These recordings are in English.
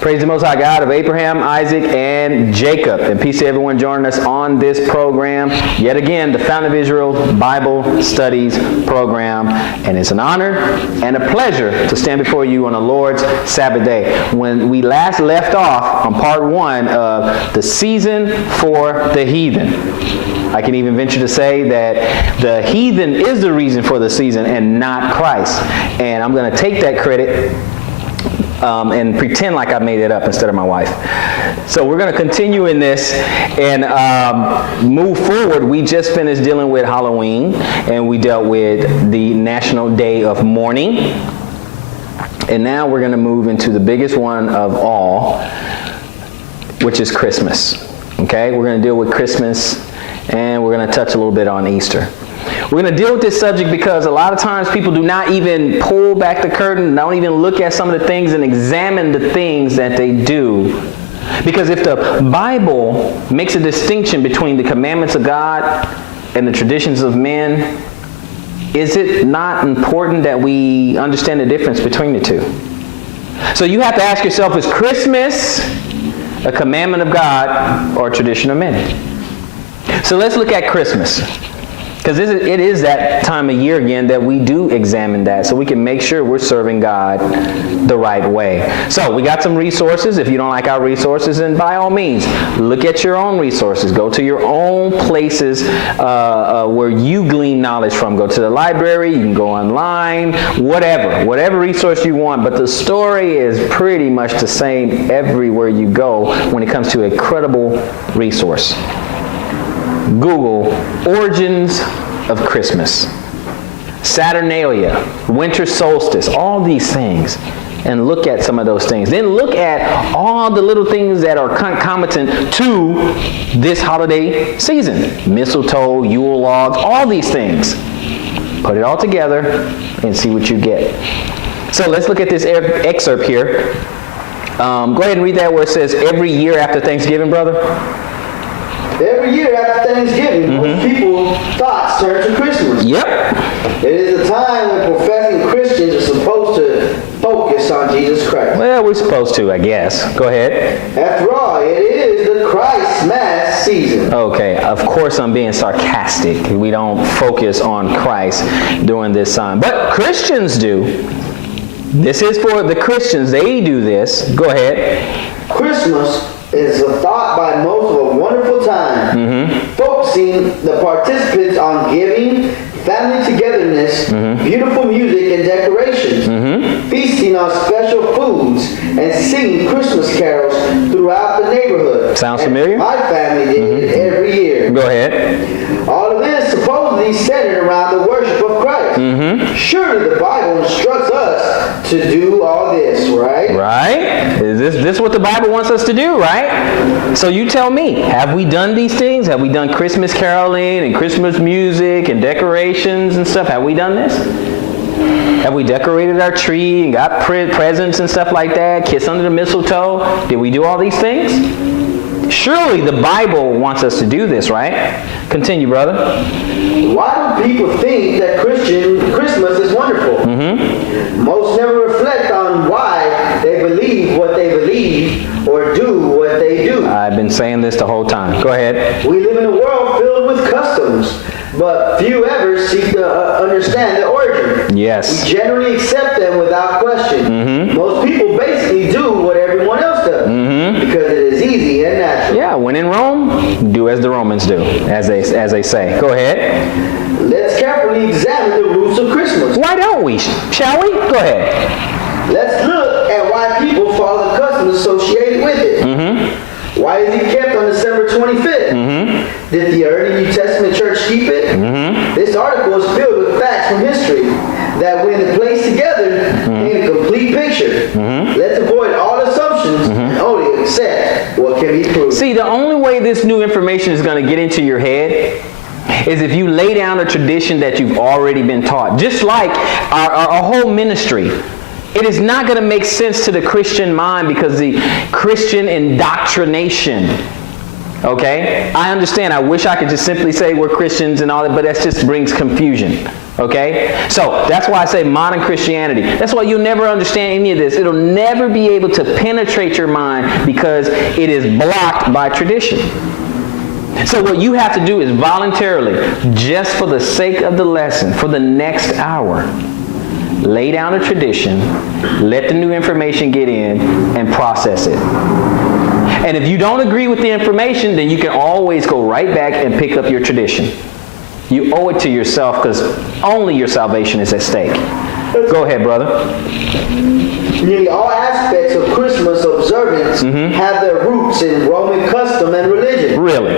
Praise the Most High God of Abraham, Isaac, and Jacob. And peace to everyone joining us on this program. Yet again, the Fountain of Israel Bible Studies program. And it's an honor and a pleasure to stand before you on the Lord's Sabbath day. When we last left off on part 1 of the season for the heathen. I can even venture to say that the heathen is the reason for the season and not Christ. And I'm going to take that credit and pretend like I made it up instead of my wife. So we're going to continue in this and move forward. We just finished dealing with Halloween, and we dealt with the National Day of Mourning. And now we're going to move into the biggest one of all, which is Christmas. Okay, we're going to deal with Christmas, and we're going to touch a little bit on Easter. We're going to deal with this subject because a lot of times people do not even pull back the curtain, don't even look at some of the things and examine the things that they do. Because if the Bible makes a distinction between the commandments of God and the traditions of men, is it not important that we understand the difference between the two? So you have to ask yourself, is Christmas a commandment of God or a tradition of men? So let's look at Christmas. Because it is that time of year again that we do examine that so we can make sure we're serving God the right way. So we got some resources. If you don't like our resources, then by all means, look at your own resources. Go to your own places where you glean knowledge from. Go to the library. You can go online, whatever resource you want. But the story is pretty much the same everywhere you go when it comes to a credible resource. Google origins of Christmas, Saturnalia, winter solstice, all these things, and look at some of those things. Then look at all the little things that are concomitant to this holiday season. Mistletoe, Yule logs, all these things. Put it all together and see what you get. So let's look at this excerpt here. Go ahead and read that where it says, every year after Thanksgiving, brother. Every year after Thanksgiving, most people's thoughts turn to Christmas. Yep. It is a time when professing Christians are supposed to focus on Jesus Christ. Well, we're supposed to, I guess. Go ahead. After all, it is the Christmas season. Okay, of course I'm being sarcastic. We don't focus on Christ during this time. But Christians do. This is for the Christians. They do this. Go ahead. Christmas is a thought by most of a wonderful time, focusing the participants on giving, family togetherness, beautiful music and decorations, feasting on special foods, and singing Christmas carols throughout the neighborhood. Sounds familiar? My family did it every year. Go ahead. All of this supposedly centered around the worship of Christ. Surely the Bible instructs us to do all this, right? Right? Is this what the Bible wants us to do, right? So you tell me, have we done these things? Have we done Christmas caroling and Christmas music and decorations and stuff? Have we done this? Have we decorated our tree and got presents and stuff like that? Kiss under the mistletoe? Did we do all these things? Surely the Bible wants us to do this, right? Continue, brother. Why do people think that Christmas is wonderful? Most never reflect on why they believe what they believe or do what they do. I've been saying this the whole time. Go ahead. We live in a world filled with customs, but few ever seek to understand the origin. Yes. We generally accept them without question. Most people basically do what everyone else does because it is easy and natural. Yeah, when in Rome, do as the Romans do, as they say. Go ahead. Let's carefully examine the roots of Christmas. Why don't we? Shall we? Go ahead. Let's look at why people follow the customs associated with it. Why is it kept on December 25th? Did the early New Testament church keep it? This article is filled with facts from history that when placed together paint a complete picture. Let's avoid all assumptions and only accept what can be proved. See, the only way this new information is going to get into your head is if you lay down a tradition that you've already been taught. Just like our whole ministry. It is not going to make sense to the Christian mind because the Christian indoctrination Okay? I understand. I wish I could just simply say we're Christians and all that, but that just brings confusion. Okay? So that's why I say modern Christianity. That's why you'll never understand any of this. It'll never be able to penetrate your mind because it is blocked by tradition. So what you have to do is voluntarily, just for the sake of the lesson, for the next hour, lay down a tradition, let the new information get in, and process it. And if you don't agree with the information, then you can always go right back and pick up your tradition. You owe it to yourself because only your salvation is at stake. Go ahead, brother. Nearly all aspects of Christmas observance have their roots in Roman custom and religion. Really?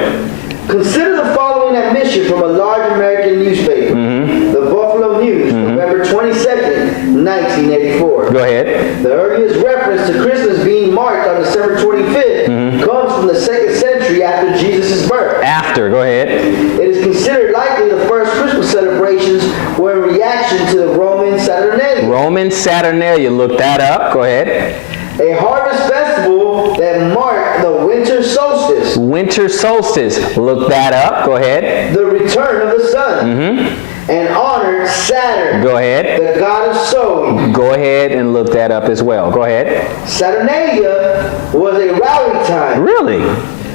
Consider the following admission from a large American newspaper, the Buffalo News, November 22nd, 1984. Go ahead. The earliest reference to Christmas being marked on December 25th comes from the 2nd century after Jesus' birth. After, go ahead. It is considered likely the first Christmas celebrations were in reaction to the Roman Saturnalia. Roman Saturnalia, look that up. Go ahead. A harvest festival that marked the winter solstice. Winter solstice, look that up. Go ahead. The return of the sun. And honored Saturn. Go ahead. The god of sowing. Go ahead and look that up as well. Go ahead. Saturnalia was a rally time. Really?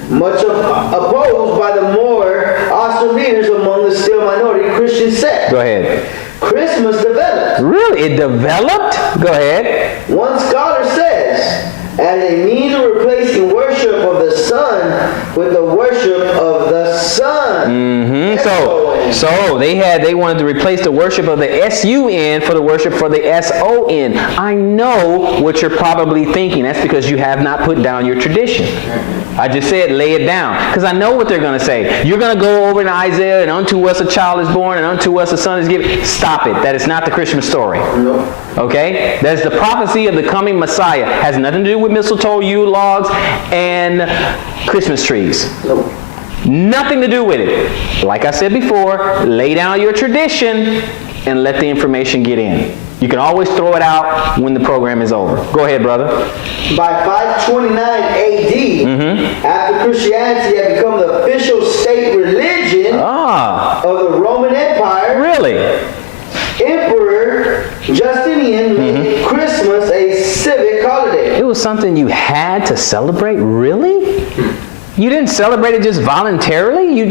Much opposed by the more austere leaders among the still minority Christian sect. Go ahead. Christmas developed. Really? It developed? Go ahead. One scholar says, as a means of replacing worship of the sun with the worship of the sun. So they wanted to replace the worship of the S-U-N for the worship for the S-O-N. I know what you're probably thinking. That's because you have not put down your tradition. I just said lay it down because I know what they're going to say. You're going to go over to Isaiah and unto us a child is born and unto us a son is given. Stop it. That is not the Christmas story. No. Okay? That is the prophecy of the coming Messiah. Has nothing to do with mistletoe, Yule logs, and Christmas trees. No. Nothing to do with it. Like I said before, lay down your tradition and let the information get in. You can always throw it out when the program is over. Go ahead, brother. By 529 AD, after Christianity had become the official state religion of the Roman Empire, Really? Emperor Justinian made Christmas a civic holiday. It was something you had to celebrate? Really? You didn't celebrate it just voluntarily?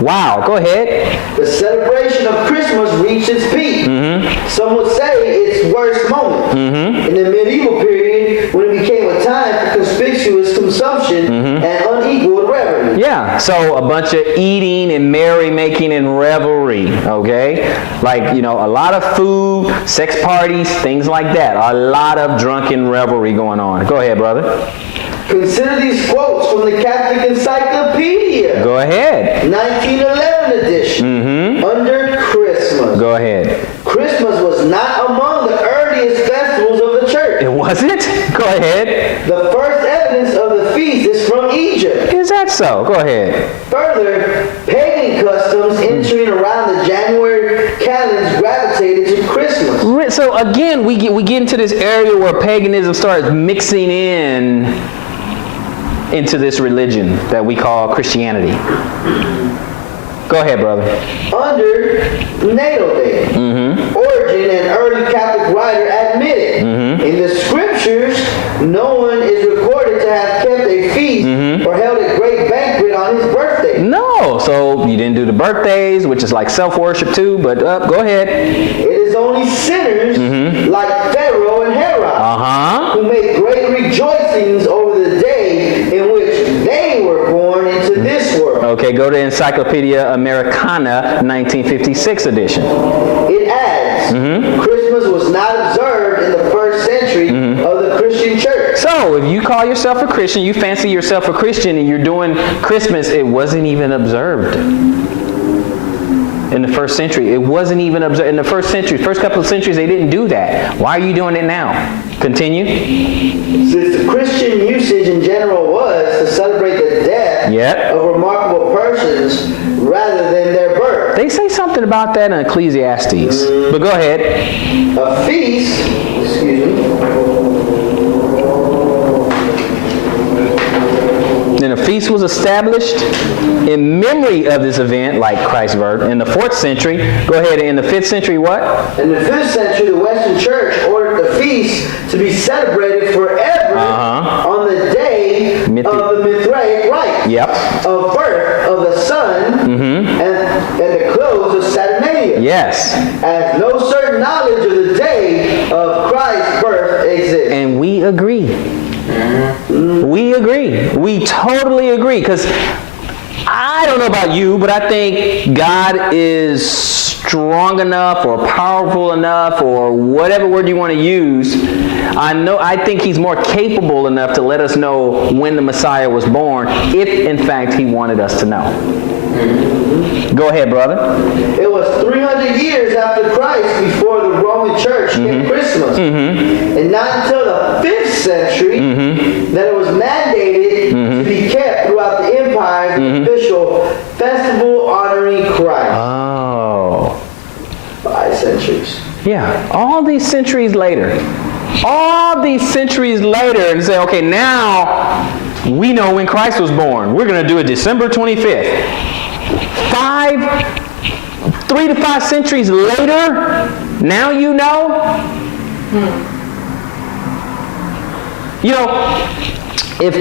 Wow, go ahead. The celebration of Christmas reached its peak. Some would say its worst moment. In the medieval period, when it became a time for conspicuous consumption and unequaled revelry. Yeah, so a bunch of eating and merrymaking and revelry, okay? Like, a lot of food, sex parties, things like that. A lot of drunken revelry going on. Go ahead, brother. Consider these quotes from the Catholic Encyclopedia. Go ahead. 1911 edition. Under Christmas. Go ahead. Christmas was not among the earliest festivals of the church. It wasn't? Go ahead. The first evidence of the feast is from Egypt. Is that so? Go ahead. Further, pagan customs entering around the January calendars gravitated to Christmas. So again, we get into this area where paganism starts mixing into this religion that we call Christianity. Go ahead, brother. Under natal date, Origin, an early Catholic writer, admitted in the scriptures no one is recorded to have kept a feast or held a great banquet on his birthday. No, so you didn't do the birthdays, which is like self-worship too, but go ahead. It is only sinners like Pharaoh and Herod who made great rejoicings over the day in which they were born into this world. Okay, go to Encyclopedia Americana, 1956 edition. It adds, Christmas was not observed in the first century of the Christian church. So, if you call yourself a Christian, you fancy yourself a Christian, and you're doing Christmas, it wasn't even observed. In the first century, it wasn't even observed. In the first couple of centuries, they didn't do that. Why are you doing it now? Continue. Since the Christian usage in general was to celebrate the death of remarkable persons rather than their birth. They say something about that in Ecclesiastes. But go ahead. A feast, then a feast was established in memory of this event, like Christ's birth. In the 4th century, go ahead, in the 5th century, what? In the 5th century, the Western Church ordered the feast to be celebrated forever on the day of the Mithraic rite of birth of the sun and the close of Saturnalia. Yes. As no certain knowledge of the day of Christ's birth exists. And we agree. We agree. We totally agree. Because I don't know about you, but I think God is strong enough or powerful enough or whatever word you want to use. I think he's more capable enough to let us know when the Messiah was born, if in fact he wanted us to know. Go ahead, brother. It was 300 years after Christ before the Roman Church did Christmas. And not until the 5th century that it was mandated to be kept throughout the empire as an official festival honoring Christ. Oh. 5 centuries. Yeah, all these centuries later. And say, okay, now we know when Christ was born. We're going to do it December 25th. 3 to 5 centuries later, now you know. You know, if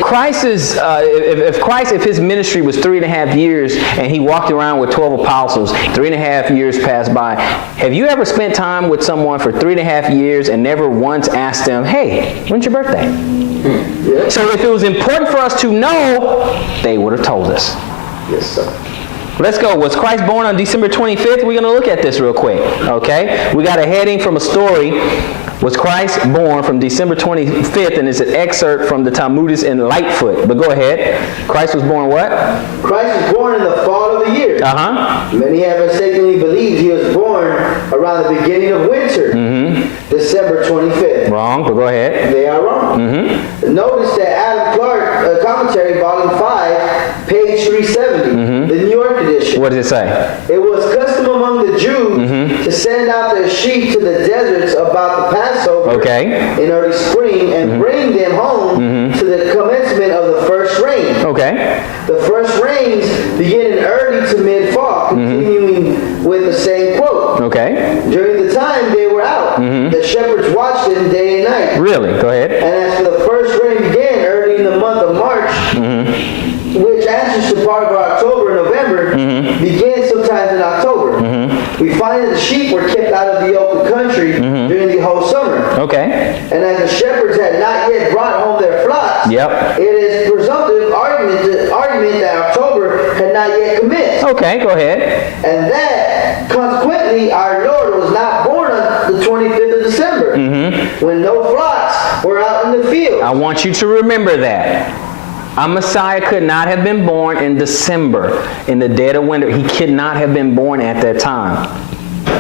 his ministry was 3.5 years and he walked around with 12 apostles, 3.5 years passed by, have you ever spent time with someone for 3.5 years and never once asked them, hey, when's your birthday? Yeah. So if it was important for us to know, they would have told us. Yes, sir. Let's go. Was Christ born on December 25th? We're going to look at this real quick, okay? We got a heading from a story. Was Christ born from December 25th? And it's an excerpt from the Talmudist in Lightfoot. But go ahead. Christ was born what? Christ was born in the fall of the year. Many have mistakenly believed he was born around the beginning of winter, December 25th. Wrong, but go ahead. They are wrong. Notice that Adam Clark, commentary, volume 5, page 370, the New York edition. What does it say? It was custom among the Jews to send out their sheep to the deserts about the Passover in early spring and bring them home to the commencement of the first rain. The first rains begin in early to mid-fall, continuing with the same quote. During the time they were out, the shepherds watched them day and night. Really? Go ahead. And as for the first rain began early in the month of March, which answers to part of October and November, began sometimes in October. We find that the sheep were kept out of the open country during the whole summer. And as the shepherds had not yet brought home their flocks, it is presumptive argument that October had not yet commenced. Go ahead. And that, consequently, our Lord was not born on the 25th of December, when no flocks were out in the field. I want you to remember that. Our Messiah could not have been born in December, in the dead of winter. He could not have been born at that time.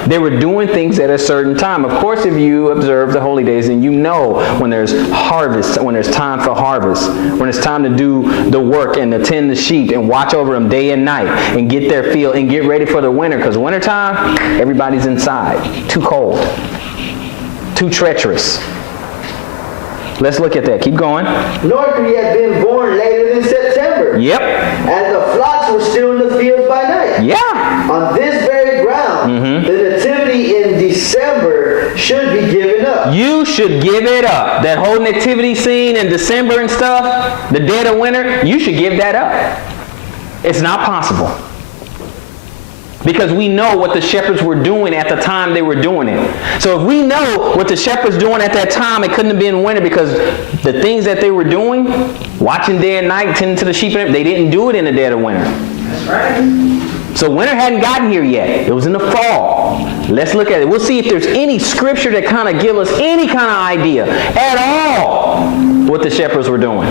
They were doing things at a certain time. Of course, if you observe the holy days, and you know when there's harvest, when there's time for harvest, when it's time to do the work and attend the sheep and watch over them day and night and get their field and get ready for the winter. Because wintertime, everybody's inside. Too cold. Too treacherous. Let's look at that. Keep going. Nor could he have been born later than September. As the flocks were still in the fields by night. On this very ground, the nativity in December should be given up. You should give it up. That whole nativity scene in December and stuff, the dead of winter, you should give that up. It's not possible. Because we know what the shepherds were doing at the time they were doing it. So if we know what the shepherds doing at that time, it couldn't have been winter, because the things that they were doing, watching day and night, tending to the sheep, they didn't do it in the dead of winter. That's right. So winter hadn't gotten here yet. It was in the fall. Let's look at it. We'll see if there's any scripture that kind of give us any kind of idea at all what the shepherds were doing.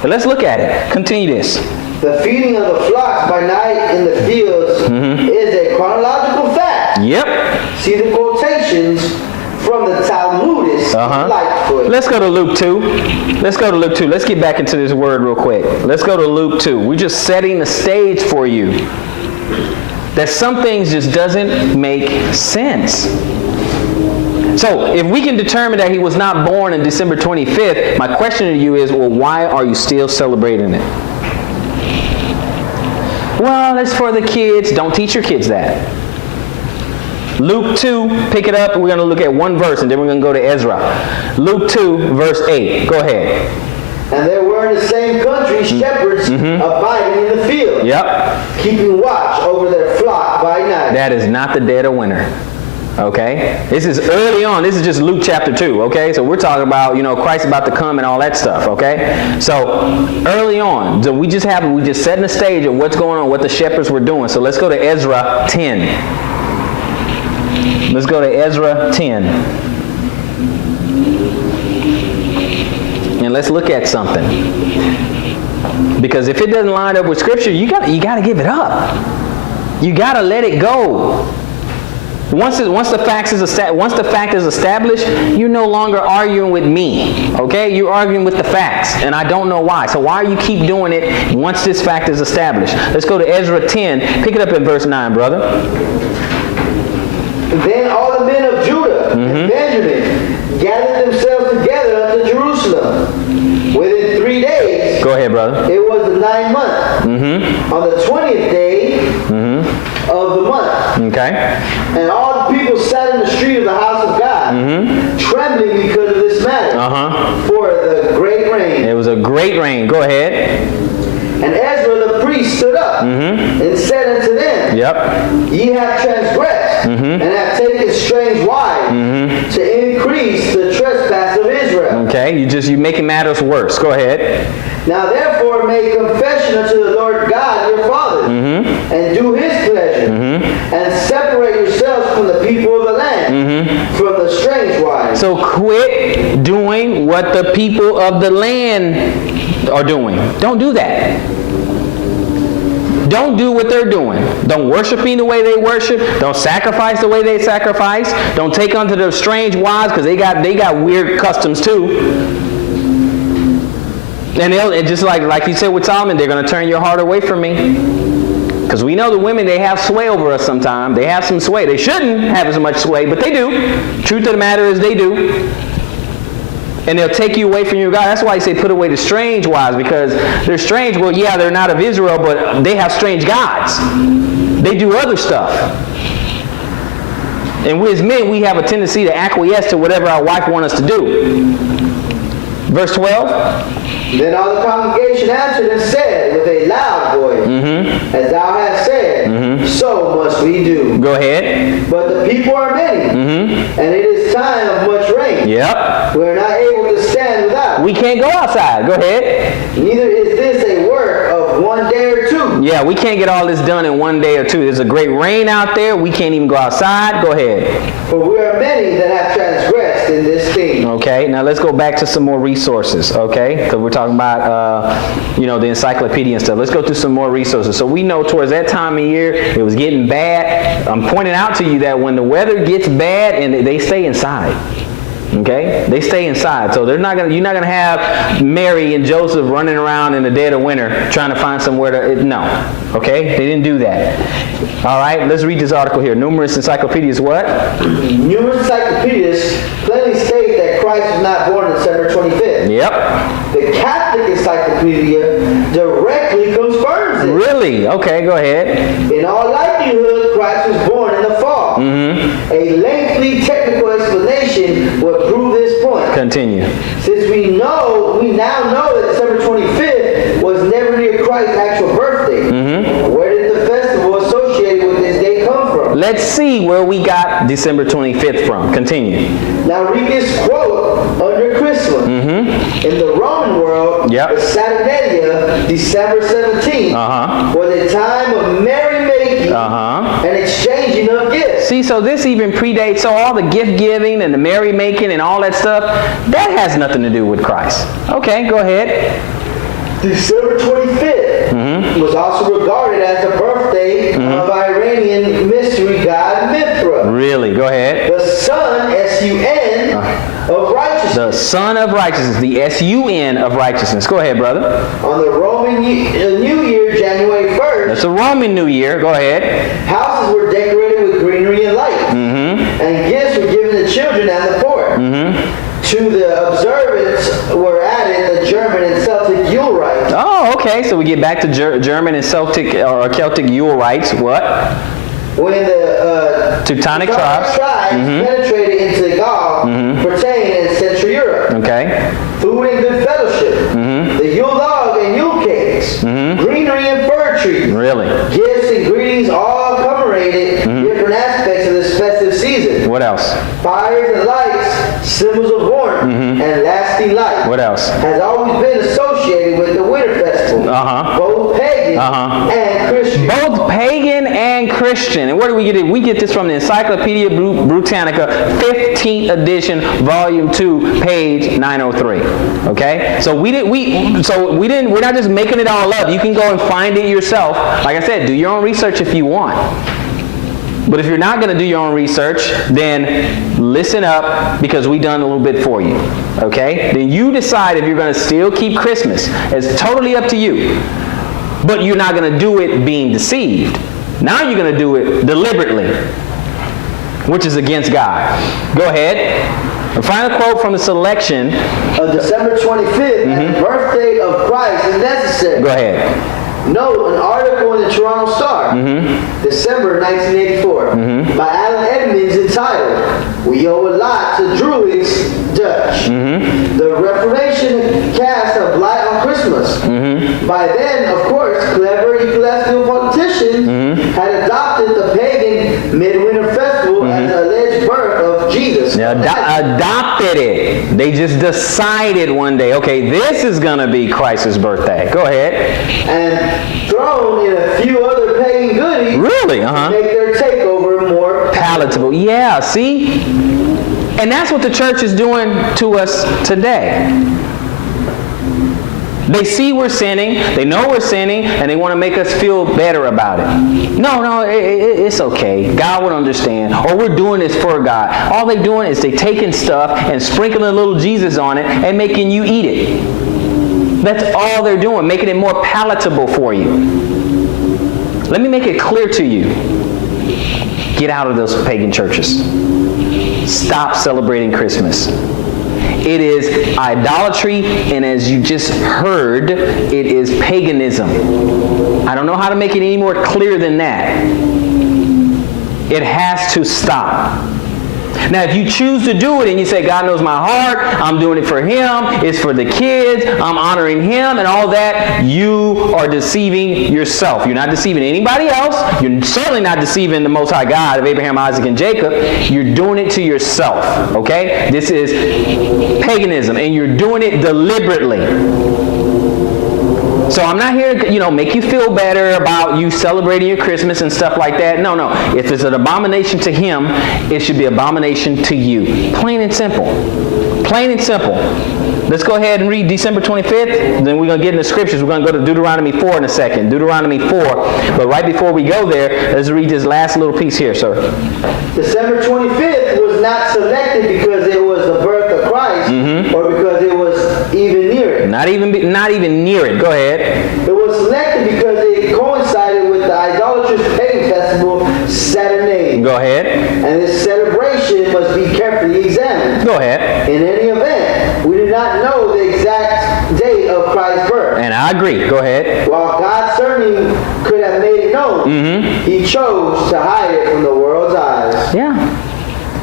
But let's look at it. Continue this. The feeding of the flocks by night in the fields is a chronological fact. See the quotations from the Talmudist Lightfoot. Let's go to Luke 2. Let's get back into this word real quick. Let's go to Luke 2. We're just setting the stage for you. That some things just doesn't make sense. So if we can determine that he was not born on December 25th, my question to you is, well, why are you still celebrating it? Well, it's for the kids. Don't teach your kids that. Luke 2, pick it up. We're going to look at one verse, and then we're going to go to Ezra. Luke 2, verse 8. Go ahead. And there were in the same country shepherds abiding in the field, keeping watch over their flock by night. That is not the dead of winter. Okay? This is early on. This is just Luke chapter 2. Okay? So we're talking about, Christ about to come and all that stuff. Okay? So early on. So we just setting the stage of what's going on, what the shepherds were doing. So let's go to Ezra 10. Let's go to Ezra 10. And let's look at something. Because if it doesn't line up with Scripture, you got to give it up. You got to let it go. Once the fact is established, you're no longer arguing with me. Okay? You're arguing with the facts, and I don't know why. So why you keep doing it once this fact is established? Let's go to Ezra 10. Pick it up in verse 9, brother. Then all the men of Judah and Benjamin gathered themselves together unto Jerusalem. Within 3 days, go ahead, brother. It was the 9th month, on the 20th day of the month. Okay. And all the people sat in the street of the house of God, trembling because of this matter, for the great rain. It was a great rain. Go ahead. And Ezra the priest stood up and said unto them, Ye have transgressed, and have taken strange wives, to increase the trespass of Israel. Okay, you're making matters worse. Go ahead. Now therefore make confession unto the Lord God your Father, and do his pleasure, and separate yourselves from the people of the land, from the strange wives. So quit doing what the people of the land are doing. Don't do that. Don't do what they're doing. Don't worship me the way they worship. Don't sacrifice the way they sacrifice. Don't take unto their strange wives, because they got weird customs too. And just like you said with Solomon, they're going to turn your heart away from me. Because we know the women, they have sway over us sometimes. They have some sway. They shouldn't have as much sway, but they do. Truth of the matter is they do. And they'll take you away from your God. That's why he say put away the strange wives, because they're strange. Well, yeah, they're not of Israel, but they have strange gods. They do other stuff. And we as men, we have a tendency to acquiesce to whatever our wife wants us to do. Verse 12. Then all the congregation answered and said with a loud voice, As thou hast said, so must we do. Go ahead. But the people are many, and it is time of much rain. Yep. We are not able to stand without. We can't go outside. Go ahead. Neither is this a work of one day or two. Yeah, we can't get all this done in one day or two. There's a great rain out there. We can't even go outside. Go ahead. For we are many that have transgressed in this thing. Okay, now let's go back to some more resources, okay? Because we're talking about, the encyclopedia and stuff. Let's go through some more resources. So we know towards that time of year, it was getting bad. I'm pointing out to you that when the weather gets bad, and they stay inside. Okay? They stay inside. So you're not gonna have Mary and Joseph running around in the dead of winter trying to find somewhere to, no. Okay? They didn't do that. All right, let's read this article here. Numerous encyclopedias what? Numerous encyclopedias plainly state that Christ was not born on December 25th. Yep. The Catholic Encyclopedia directly confirms it. Really? Okay, go ahead. In all likelihood, Christ was born in the fall. A lengthy technical explanation would prove this point. Continue. Since we now know that December 25th was never near Christ's actual birthday. Where did the festival associated with this day come from? Let's see where we got December 25th from. Continue. Now read this quote under Christmas. In the Roman world, the Saturnalia, December 17th, was a time of merrymaking and exchanging of gifts. See, so this even predates, so all the gift giving and the merrymaking and all that stuff, that has nothing to do with Christ. Okay, go ahead. December 25th was also regarded as the birthday of Iranian mystery god Mithra. Really? Go ahead. The sun, S-U-N, of righteousness. The Son of Righteousness, the S-U-N of righteousness. Go ahead, brother. On the Roman New Year, January 1st. That's a Roman New Year. Go ahead. Houses were decorated with greenery and lights. And gifts were given to children and the poor. To the observance were added the German and Celtic Yule rites. Oh, okay. Okay, so we get back to German and Celtic or Celtic Yule rites. What? When the Teutonic tribes penetrated into Gaul, Britain, and Central Europe. Okay. Food and good fellowship. The Yule log and Yule cakes. Greenery and fir trees. Really? Gifts and greetings all commemorated different aspects of this festive season. What else? Fires and lights, symbols of warmth and lasting light. What else? Has always been associated with the winter festival. Both pagan and Christian. Both pagan and Christian. And where do we get it? We get this from the Encyclopedia Britannica, 15th edition, volume 2, page 903. Okay? So we're not just making it all up. You can go and find it yourself. Like I said, do your own research if you want. But if you're not going to do your own research, then listen up, because we've done a little bit for you. Okay? Then you decide if you're going to still keep Christmas. It's totally up to you. But you're not going to do it being deceived. Now you're going to do it deliberately, which is against God. Go ahead. A final quote from the selection of December 25th, as the birthday of Christ is necessary. Go ahead. Note an article in the Toronto Star, December 1984, by Alan Edmonds entitled, "We Owe a Lot to Druids, Dutch. The Reformation Cast a Blight on Christmas." By then, of course, clever ecclesiastical politicians had adopted the pagan midwinter festival as the alleged birth of Jesus. Adopted it. They just decided one day, okay, this is going to be Christ's birthday. Go ahead. And thrown in a few other pagan goodies really? to make their takeover more palatable. Yeah, see? And that's what the church is doing to us today. They see we're sinning, they know we're sinning, and they want to make us feel better about it. No, it's okay. God would understand. Or we're doing this for God. All they're doing is they're taking stuff and sprinkling a little Jesus on it and making you eat it. That's all they're doing, making it more palatable for you. Let me make it clear to you. Get out of those pagan churches. Stop celebrating Christmas. It is idolatry, and as you just heard, it is paganism. I don't know how to make it any more clear than that. It has to stop. Now, if you choose to do it and you say, God knows my heart, I'm doing it for Him, it's for the kids, I'm honoring Him and all that, you are deceiving yourself. You're not deceiving anybody else. You're certainly not deceiving the Most High God of Abraham, Isaac, and Jacob. You're doing it to yourself, okay? This is paganism, and you're doing it deliberately. So I'm not here to, make you feel better about you celebrating your Christmas and stuff like that. No. If it's an abomination to Him, it should be abomination to you. Plain and simple. Plain and simple. Let's go ahead and read December 25th. Then we're going to get into scriptures. We're going to go to Deuteronomy 4 in a second. Deuteronomy 4. But right before we go there, let's read this last little piece here, sir. December 25th was not selected because it was the birth of Christ or because it was even near it. Not even near it. Go ahead. It was selected because it coincided with the idolatrous pagan festival Saturnalia. Go ahead. And this celebration must be carefully examined. Go ahead. In any event, we do not know the exact date of Christ's birth. And I agree. Go ahead. While God certainly could have made it known, He chose to hide it from the world's eyes. Yeah.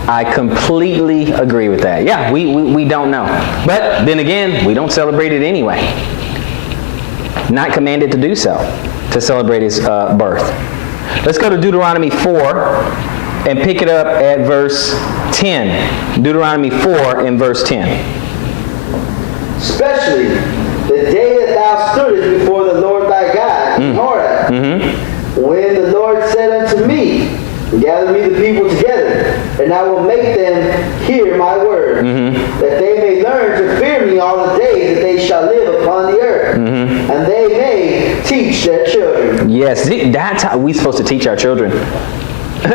I completely agree with that. Yeah, we don't know. But then again, we don't celebrate it anyway. Not commanded to do so, to celebrate His birth. Let's go to Deuteronomy 4 and pick it up at verse 10. Deuteronomy 4 and verse 10. Especially the day that thou stoodest before the Lord thy God in Horeb, when the Lord said unto me, gather me the people together, and I will make them hear my word, that they may learn to fear me all the days that they shall live upon the earth, and they may teach their children. Yes, that's how we're supposed to teach our children.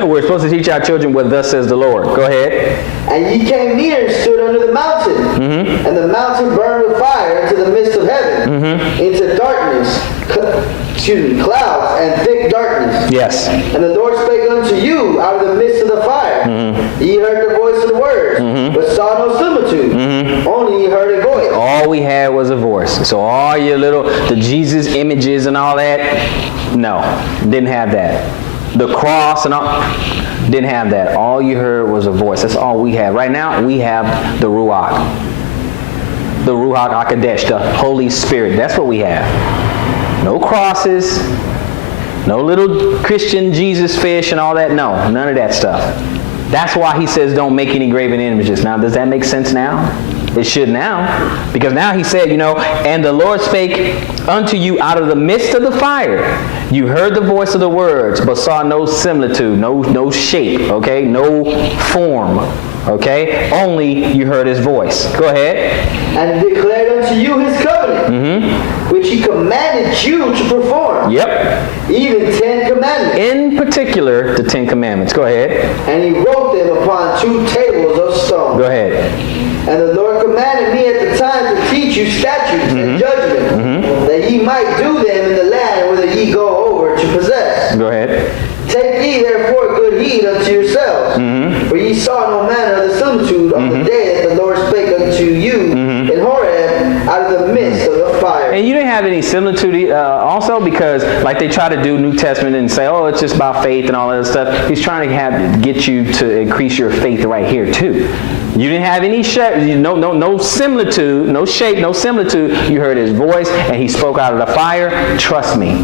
We're supposed to teach our children what thus says the Lord. Go ahead. And ye came near and stood under the mountain, and the mountain burned with fire into the midst of heaven, into darkness, clouds and thick darkness. Yes. And the Lord spake unto you out of the midst of the fire. Ye heard the voice of the words, but saw no similitude. Only ye heard a voice. All all we had was a voice. So all your the Jesus images and all that, no, didn't have that. The cross and all, didn't have that. All you heard was a voice. That's all we have. Right now, we have the Ruach. The Ruach HaKodesh, the Holy Spirit. That's what we have. No crosses, no little Christian Jesus fish and all that. No, none of that stuff. That's why he says don't make any graven images. Now, does that make sense now? It should now. Because now he said, and the Lord spake unto you out of the midst of the fire. You heard the voice of the words, but saw no similitude, no shape, okay? No form, okay? Only you heard his voice. Go ahead. And declared unto you his covenant, which he commanded you to perform. Yep. Even 10 commandments. In particular, the 10 commandments. Go ahead. And he wrote them upon 2 tables of stone. Go ahead. And the Lord commanded me at the time to teach you statutes and judgments, that ye might do them in the land whither ye go over to possess. Go ahead. Take ye therefore good heed unto yourselves, for ye saw no manner of the similitude on the day that the Lord spake unto you in Horeb out of the midst of the fire. And you didn't have any similitude also because like they try to do New Testament and say, oh, it's just about faith and all that stuff. He's trying to get you to increase your faith right here too. You didn't have any no similitude, no shape, no similitude. You heard his voice and he spoke out of the fire. Trust me.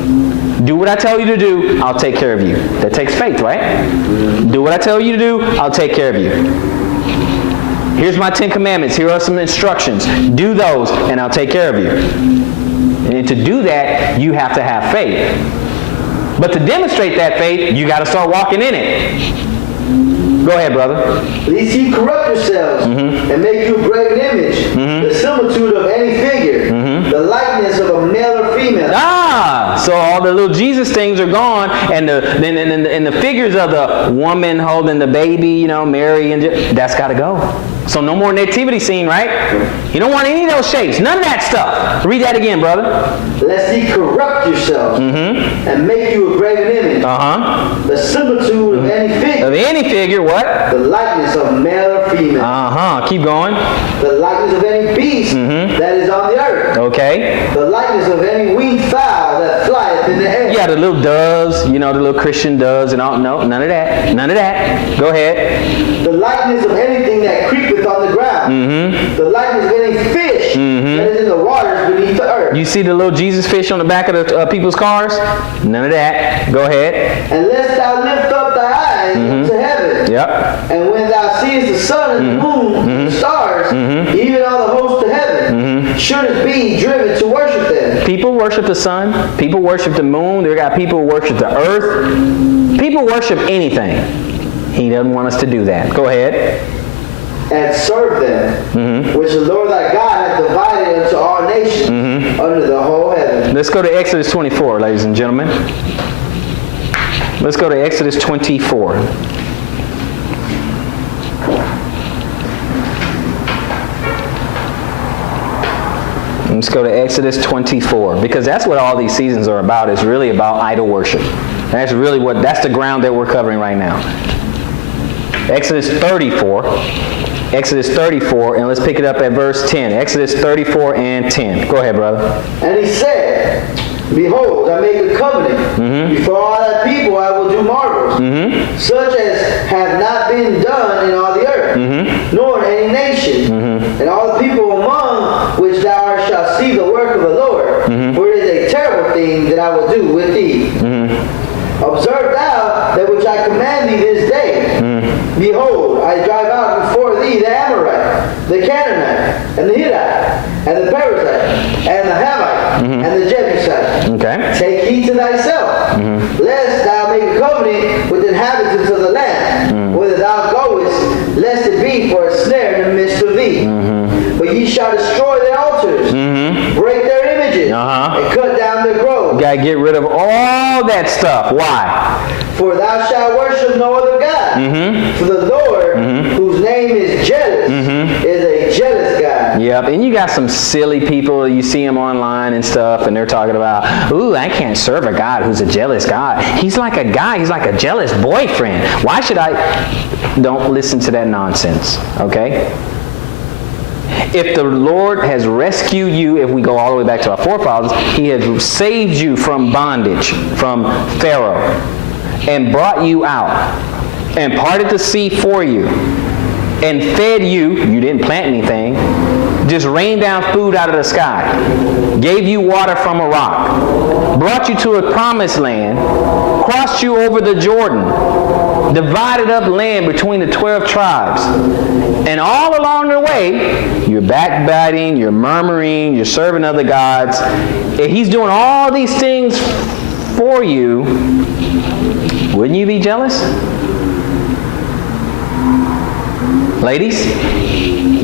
Do what I tell you to do, I'll take care of you. That takes faith, right? Do what I tell you to do, I'll take care of you. Here's my 10 commandments. Here are some instructions. Do those and I'll take care of you. And to do that, you have to have faith. But to demonstrate that faith, you got to start walking in it. Go ahead, brother. Lest ye corrupt yourselves and make you a graven image, the similitude of any figure, the likeness of a male or female. So all the little Jesus things are gone, and the figures of the woman holding the baby, Mary, and that's got to go. So no more nativity scene, right? You don't want any of those shapes. None of that stuff. Read that again, brother. Lest ye corrupt yourselves and make you a graven image. The similitude of any figure. Of any figure, what? The likeness of male or female. Keep going. The likeness of any beast that is on the earth. Okay. The likeness of any winged fowl that flieth in the air. Yeah, the little doves, the little Christian doves and all. No, none of that. None of that. Go ahead. The likeness of anything that creepeth on the ground. The likeness of any fish that is in the waters beneath the earth. You see the little Jesus fish on the back of the people's cars? None of that. Go ahead. And lest thou lift up thy eyes to heaven. Yep. And when thou seest the sun and the moon and the stars, even all the hosts of heaven, shouldest be driven to worship them. People worship the sun. People worship the moon. There got people who worship the earth. People worship anything. He doesn't want us to do that. Go ahead. And serve them, which the Lord thy God hath divided unto all nations under the whole heaven. Let's go to Exodus 24, ladies and gentlemen. Let's go to Exodus 24. Let's go to Exodus 24, because that's what all these seasons are about. It's really about idol worship. That's the ground that we're covering right now. Exodus 34, and let's pick it up at verse 10. Exodus 34 and 10. Go ahead, brother. And he said, Behold, I make a covenant. Before all that people I will do marvels, such as have not been done in all the earth, nor in any nation. And all the people among which thou art shall see the work of the Lord, for it is a terrible thing that I will do with thee. Observe thou that which I command thee this day. Behold, I drive out before thee the Amorite, the Canaanite, and the Hittite, and the Perizzite, and the Hivite, and the Jebusite. Okay. Take heed to thyself, lest thou make a covenant with the inhabitants of the land, whither thou goest, lest it be for a snare in the midst of thee. But ye shall destroy their altars, break their images, and cut down their groves. You got to get rid of all that stuff. Why? For thou shalt worship no other God. For the Lord, whose name is jealous, is a jealous God. Yep, and you got some silly people, you see them online and stuff, and they're talking about, ooh, I can't serve a God who's a jealous God. He's like a guy, he's like a jealous boyfriend. Why should I? Don't listen to that nonsense, okay? If the Lord has rescued you, if we go all the way back to our forefathers, he has saved you from bondage, from Pharaoh, and brought you out, and parted the sea for you, and fed you. You didn't plant anything. Just rained down food out of the sky, gave you water from a rock, brought you to a promised land, crossed you over the Jordan, divided up land between the 12 tribes. And all along the way, you're backbiting, you're murmuring, you're serving other gods. If he's doing all these things for you, wouldn't you be jealous? Ladies,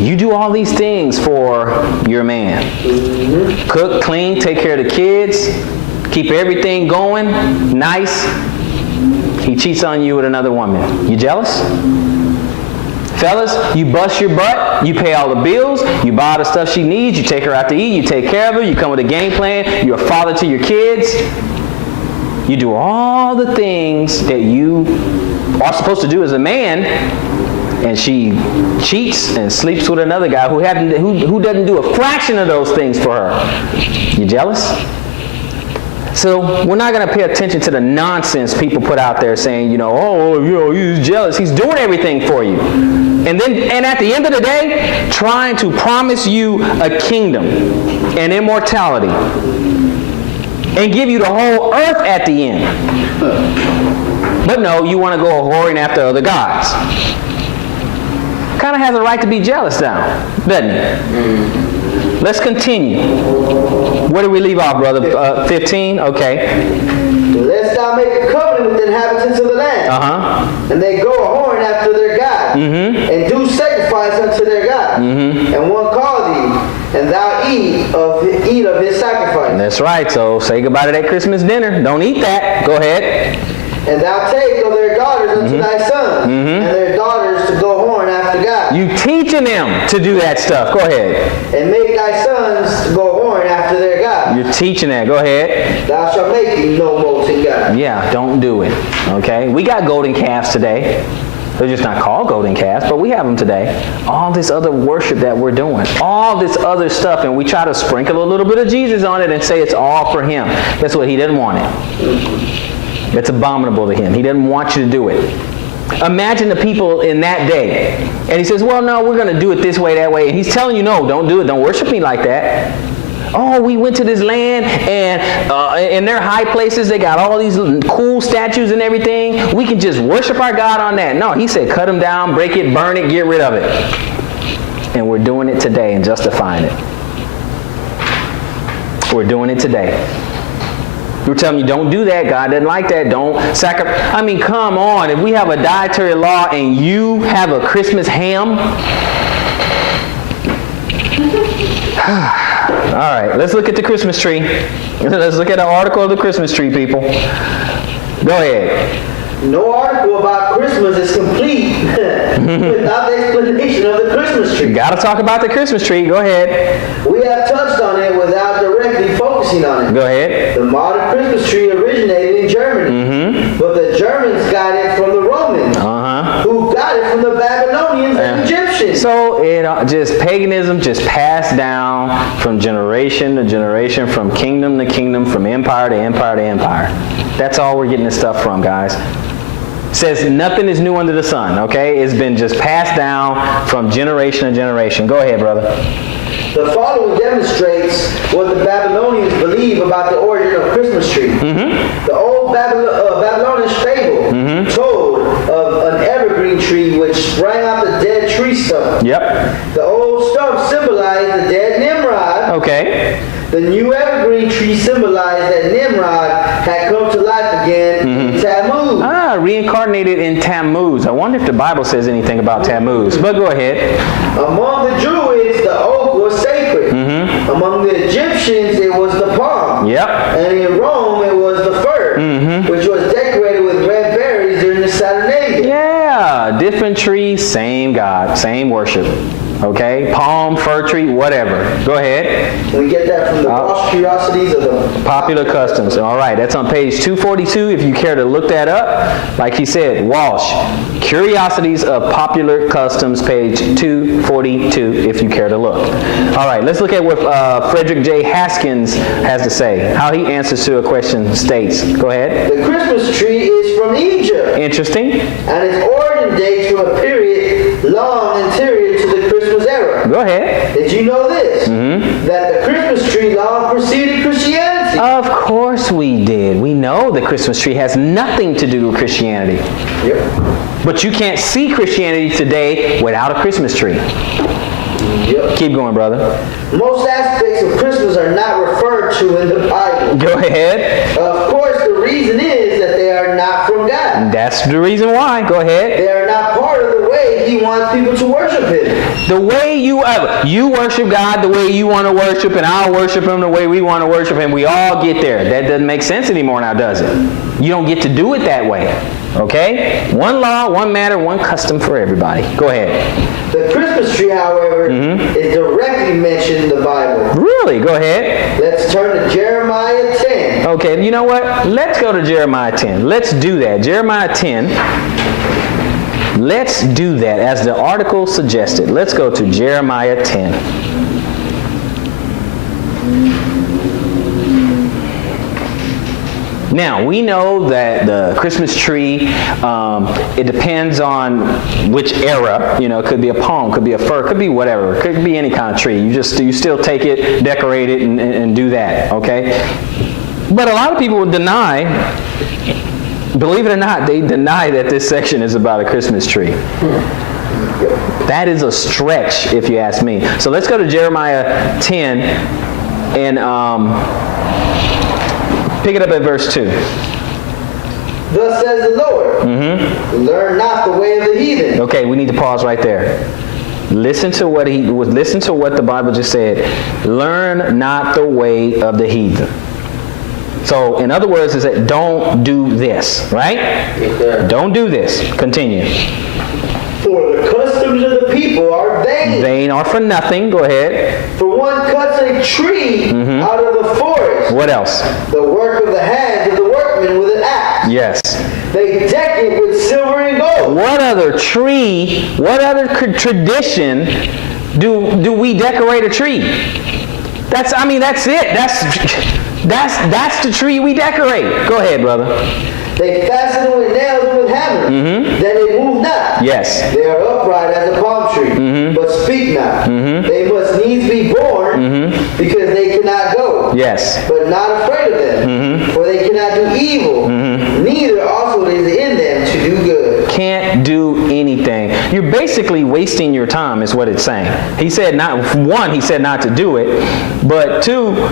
you do all these things for your man. Cook, clean, take care of the kids, keep everything going, nice. He cheats on you with another woman. You jealous? Fellas, you bust your butt, you pay all the bills, you buy the stuff she needs, you take her out to eat, you take care of her, you come with a game plan, you're a father to your kids. You do all the things that you are supposed to do as a man, and she cheats and sleeps with another guy who doesn't do a fraction of those things for her. You jealous? So we're not going to pay attention to the nonsense people put out there saying, he's jealous. He's doing everything for you. And at the end of the day, trying to promise you a kingdom and immortality and give you the whole earth at the end. But no, you want to go whoring after other gods. Kind of has a right to be jealous now, doesn't it? Let's continue. Where do we leave off, brother? 15? Okay. Lest thou make a covenant with the inhabitants of the land. And they go a-whoring after their God, and do sacrifice unto their God. And one call thee, and thou eat of his sacrifice. That's right. So say goodbye to that Christmas dinner. Don't eat that. Go ahead. And thou take of their daughters unto thy sons, and their daughters to go whoring after God. You teaching them to do that stuff. Go ahead. And make thy sons to go whoring after their God. You're teaching that. Go ahead. Thou shalt make thee no molten God. Yeah, don't do it. Okay? We got golden calves today. They're just not called golden calves, but we have them today. All this other worship that we're doing. All this other stuff, and we try to sprinkle a little bit of Jesus on it and say it's all for him. That's what he didn't want it. It's abominable to him. He doesn't want you to do it. Imagine the people in that day. And he says, well, no, we're going to do it this way, that way. And he's telling you, no, don't do it. Don't worship me like that. Oh, we went to this land, and in their high places, they got all these cool statues and everything. We can just worship our God on that. No, he said, cut them down, break it, burn it, get rid of it. And we're doing it today and justifying it. We're doing it today. We're telling you, don't do that. God doesn't like that. Don't sacrifice. I mean, come on. If we have a dietary law and you have a Christmas ham. All right, let's look at the Christmas tree. Let's look at an article of the Christmas tree, people. Go ahead. No article about Christmas is complete without the explanation of the Christmas tree. You got to talk about the Christmas tree. Go ahead. We have touched on it without directly focusing on it. Go ahead. The modern Christmas tree originated in Germany, but the Germans got it from the Romans, who got it from the Babylonians and Egyptians. So just paganism just passed down from generation to generation, from kingdom to kingdom, from empire to empire to empire. That's all we're getting this stuff from, guys. Says nothing is new under the sun, okay? It's been just passed down from generation to generation. Go ahead, brother. The following demonstrates what the Babylonians believe about the origin of Christmas tree. The old Babylonian fable told of an evergreen tree which sprang out the dead tree stump. Yep. The old stump symbolized the dead Nimrod. Okay. The new evergreen tree symbolized that Nimrod had come to life again in Tammuz. Reincarnated in Tammuz. I wonder if the Bible says anything about Tammuz. But go ahead. Among the Druids, the oak was sacred. Among the Egyptians, it was the palm. Yep. And in Rome, it was the fir, which was decorated with red berries during the Saturnalia. Yeah, different trees, same God, same worship. Okay? Palm, fir tree, whatever. Go ahead. We get that from the Walsh Curiosities of the Popular customs. All right, that's on page 242 if you care to look that up. Like he said, Walsh, Curiosities of Popular Customs, page 242 if you care to look. All right, let's look at what Frederick J. Haskins has to say. How he answers to a question states. Go ahead. The Christmas tree is from Egypt. Interesting. And its origin dates from a period long anterior to the Christmas era. Go ahead. Did you know this? That the Christmas tree long preceded Christianity. Of course we did. We know the Christmas tree has nothing to do with Christianity. Yep. But you can't see Christianity today without a Christmas tree. Yep. Keep going, brother. Most aspects of Christmas are not referred to in the Bible. Go ahead. Of course, the reason is that they are not from God. That's the reason why. Go ahead. They are not part of the way He wants people to worship Him. The way you worship God the way you want to worship, and I'll worship Him the way we want to worship Him. We all get there. That doesn't make sense anymore now, does it? You don't get to do it that way. Okay? One law, one matter, one custom for everybody. Go ahead. The Christmas tree, however, is directly mentioned in the Bible. Really? Go ahead. Let's turn to Jeremiah 10. Okay, you know what? Let's go to Jeremiah 10. Let's do that. Jeremiah 10. Let's do that as the article suggested. Let's go to Jeremiah 10. Now, we know that the Christmas tree, it depends on which era. You know, it could be a palm, could be a fir, could be whatever. It could be any kind of tree. You still take it, decorate it, and do that, okay? But a lot of people would deny, believe it or not, they deny that this section is about a Christmas tree. That is a stretch, if you ask me. So let's go to Jeremiah 10 and pick it up at verse 2. Thus says the Lord, learn not the way of the heathen. Okay, we need to pause right there. Listen to what the Bible just said. Learn not the way of the heathen. So, in other words, is that don't do this, right? Yes, don't do this. Continue. For the customs of the people are vain. Vain are for nothing. Go ahead. For one cuts a tree out of the forest. What else? The work of the hands of the workmen with an axe. Yes. They deck it with silver and gold. What other tree, what other tradition do we decorate a tree? That's it. That's the tree we decorate. Go ahead, brother. They fasten it with nails and with hammers, that it move not. Yes. They are upright as a palm tree, but speak not. They must needs be born, because they cannot go. Yes. But not afraid of them, for they cannot do evil, neither also is it in them to do good. Can't do anything. You're basically wasting your time is what it's saying. He said not to do it, but two,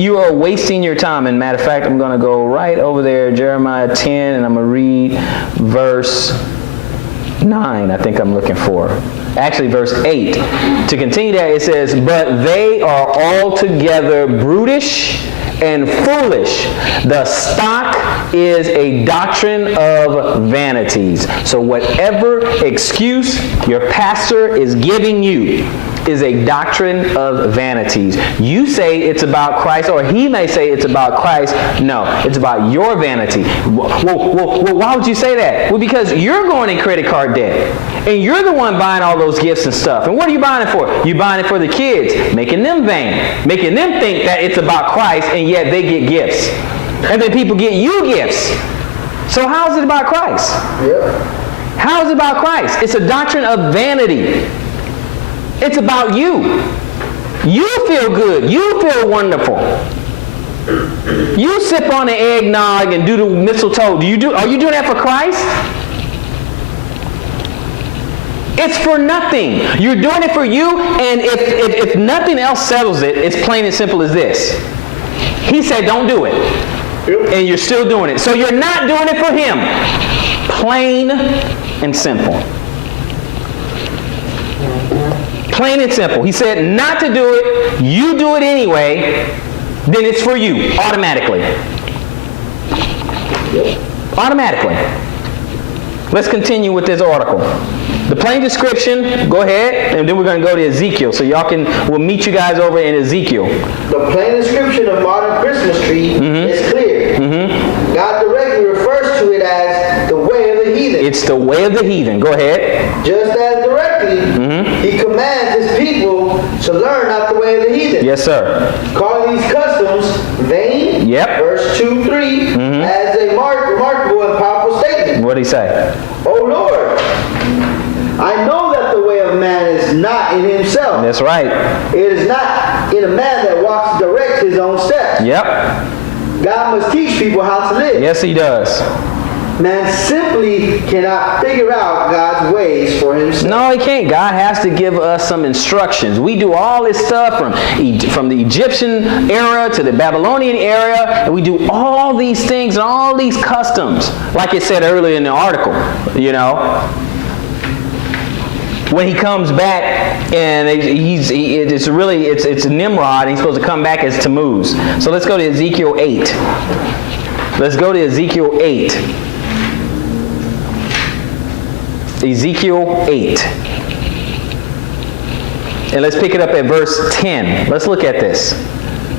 you are wasting your time. And matter of fact, I'm going to go right over there, Jeremiah 10, and I'm going to read verse 9, I think I'm looking for. Actually, verse 8. To continue that, it says, but they are altogether brutish and foolish. The stock is a doctrine of vanities. So whatever excuse your pastor is giving you is a doctrine of vanities. You say it's about Christ, or he may say it's about Christ. No, it's about your vanity. Well, why would you say that? Well, because you're going in credit card debt. And you're the one buying all those gifts and stuff. And what are you buying it for? You're buying it for the kids, making them vain, making them think that it's about Christ, and yet they get gifts. And then people get you gifts. So how is it about Christ? Yep. How is it about Christ? It's a doctrine of vanity. It's about you. You feel good. You feel wonderful. You sip on the eggnog and do the mistletoe. Are you doing that for Christ? It's for nothing. You're doing it for you, and if nothing else settles it, it's plain and simple as this. He said don't do it. Yep. And you're still doing it. So you're not doing it for him. Plain and simple. Plain and simple. He said not to do it. You do it anyway. Then it's for you automatically. Automatically. Let's continue with this article. The plain description, go ahead, and then we're going to go to Ezekiel. So we'll meet you guys over in Ezekiel. The plain description of modern Christmas tree is clear. God directly refers to it as the way of the heathen. It's the way of the heathen. Go ahead. Just as directly, he commands his people to learn not the way of the heathen. Yes, sir. Calling these customs vain, verse 2-3, as a remarkable and powerful statement. What did he say? O Lord, I know that the way of man is not in himself. That's right. It is not in a man that walks direct his own steps. Yep. God must teach people how to live. Yes, he does. Man simply cannot figure out God's ways for himself. No, he can't. God has to give us some instructions. We do all this stuff from the Egyptian era to the Babylonian era, and we do all these things and all these customs. Like it said earlier in the article, when he comes back, and it's Nimrod, and he's supposed to come back as Tammuz. So let's go to Ezekiel 8. Let's go to Ezekiel 8. Ezekiel 8. And let's pick it up at verse 10. Let's look at this.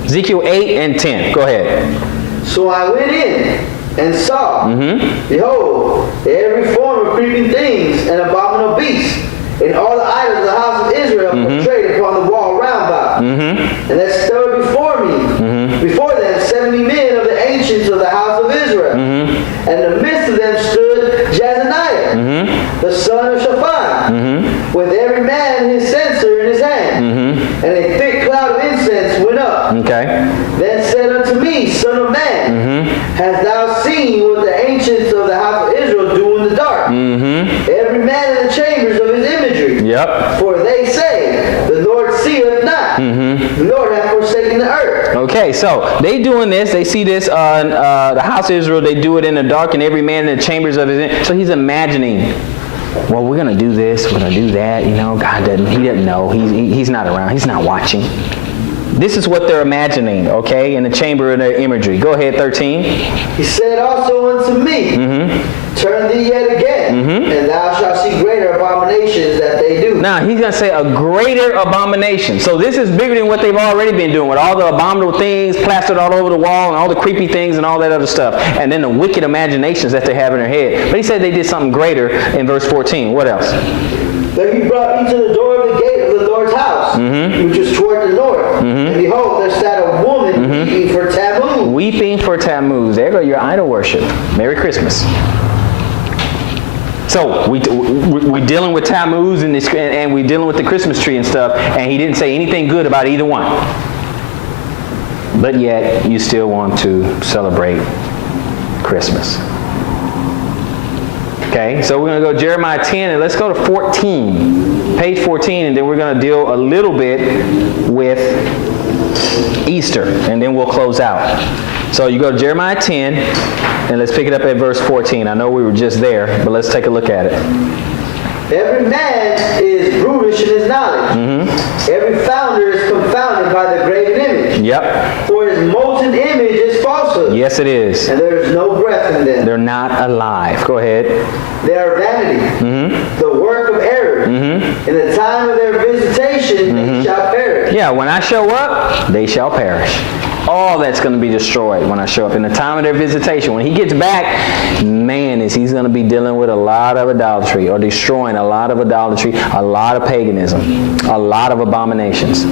Ezekiel 8 and 10. Go ahead. So I went in and saw, behold, every form of creeping things and abominable beasts, and all the idols of the house of Israel portrayed upon the wall round about. And there stood before me, before them 70 men of the ancients of the house of Israel. And in the midst of them stood Jezaniah, the son of Shaphan, with every man his censer in his hand. And a thick cloud of incense went up. Then said unto me, Son of man, hast thou seen what the ancients of the house of Israel do in the dark? Every man in the chambers of his imagery. For they say, the Lord seeth not. The Lord hath forsaken the earth. Okay, so they doing this. They see this the house of Israel. They do it in the dark, and every man in the chambers of his. So he's imagining, well, we're going to do this. We're going to do that. God doesn't. He doesn't know. He's not around. He's not watching. This is what they're imagining, okay, in the chamber of their imagery. Go ahead, 13. He said also unto me, turn thee yet again, and thou shalt see greater abominations that they do. Now, he's going to say a greater abomination. So this is bigger than what they've already been doing with all the abominable things plastered all over the wall and all the creepy things and all that other stuff. And then the wicked imaginations that they have in their head. But he said they did something greater in verse 14. What else? Then he brought me to the door of the gate of the Lord's house, which was toward the north. And behold, there sat a woman weeping for Tammuz. Weeping for Tammuz. There go your idol worship. Merry Christmas. So we're dealing with Tammuz and we're dealing with the Christmas tree and stuff, and he didn't say anything good about either one. But yet you still want to celebrate Christmas. Okay, so we're going to go Jeremiah 10, and let's go to 14. Page 14, and then we're going to deal a little bit with Easter, and then we'll close out. So you go to Jeremiah 10, and let's pick it up at verse 14. I know we were just there, but let's take a look at it. Every man is brutish in his knowledge. Every founder is confounded by the graven image. For his molten image is falsehood. Yes, it is. And there is no breath in them. They're not alive. Go ahead. They are vanity, the work of error. In the time of their visitation, they shall perish. Yeah, when I show up, they shall perish. All that's going to be destroyed when I show up. In the time of their visitation, when he gets back, man, he's going to be dealing with a lot of idolatry, or destroying a lot of idolatry, a lot of paganism, a lot of abominations.